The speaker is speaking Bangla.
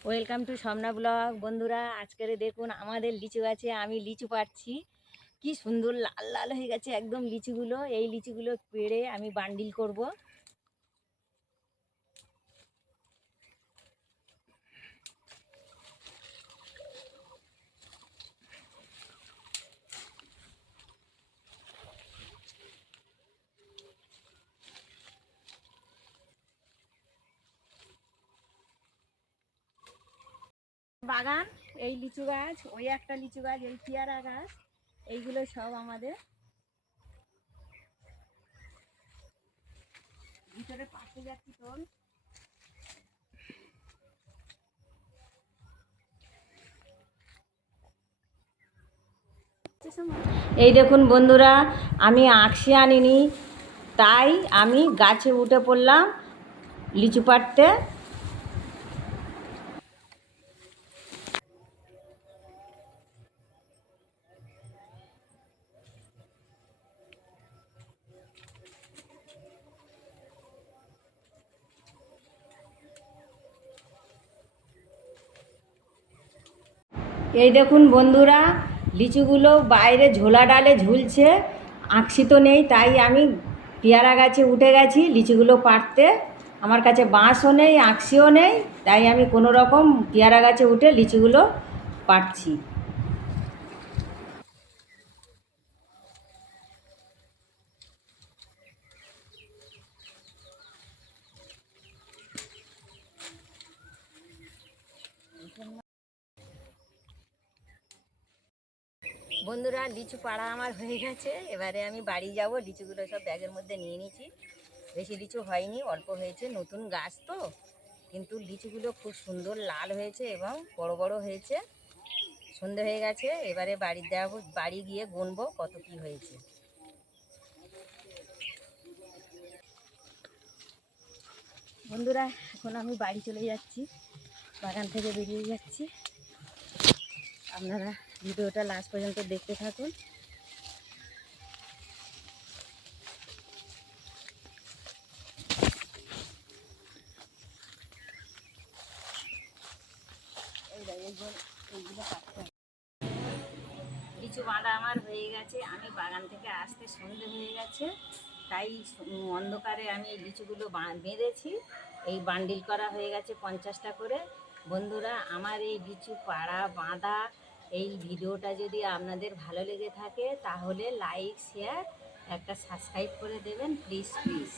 Welcome to সমনা blog. বন্ধুরা আজকের দেখুন আমাদের লিচু আছে আমি লিচু পাচ্ছি কি সুন্দর লাল লাল হয়ে গেছে একদম লিচুগুলো। এই লিচুগুলো পেড়ে আমি বান্ডিল করব। বাগান, এই লিচু গাছ, ওই একটা লিচু গাছ, এই পেয়ারা গাছ, এইগুলো সব আমাদের। ভিতরে পাশে যাচ্ছি তোর। এই দেখুন বন্ধুরা, আমি আঁকশি আনিনি, তাই আমি গাছে উঠে পড়লাম লিচু পাড়তে। এই দেখুন বন্ধুরা, লিচুগুলো বাইরে ঝোলা ডালে ঝুলছে আঁকশি তো নেই, তাই আমি পেয়ারা গাছে উঠে গেছি, লিচুগুলো পাড়তে। আমার কাছে বাঁশও নেই আঁকশিও নেই, তাই আমি কোনো রকম পেয়ারা গাছে উঠে লিচুগুলো পাড়ছি। বন্ধুরা, লিচু পাড়া আমার হয়ে গেছে। এবারে আমি বাড়ি যাব, লিচুগুলো সব ব্যাগের মধ্যে নিয়ে নিয়েছি বেশি লিচু হয়নি, অল্প হয়েছে, নতুন গাছ তো। কিন্তু লিচুগুলো খুব সুন্দর লাল হয়েছে এবং বড় বড় হয়েছে। সন্ধে হয়ে গেছে, এবারে বাড়ি দেওয়া বাড়ি গিয়ে গুনবো কত কি হয়েছে। বন্ধুরা, এখন আমি বাড়ি চলে যাচ্ছি, বাগান থেকে বেরিয়ে যাচ্ছি। আপনারা ভিডিওটা লাস্ট পর্যন্ত দেখতে থাকুন। লিচু বাঁধা আমার হয়ে গেছে, আমি বাগান থেকে আসতে সন্ধে হয়ে গেছে, তাই অন্ধকারে আমি এই লিচুগুলো বেঁধেছি এই বান্ডিল করা হয়ে গেছে পঞ্চাশটা করে বন্ধুরা, আমার এই লিচু পাড়া বাঁধা এই ভিডিওটা যদি আপনাদের ভালো লেগে থাকে, তাহলে লাইক শেয়ার একটা সাবস্ক্রাইব করে দেবেন প্লিজ প্লিজ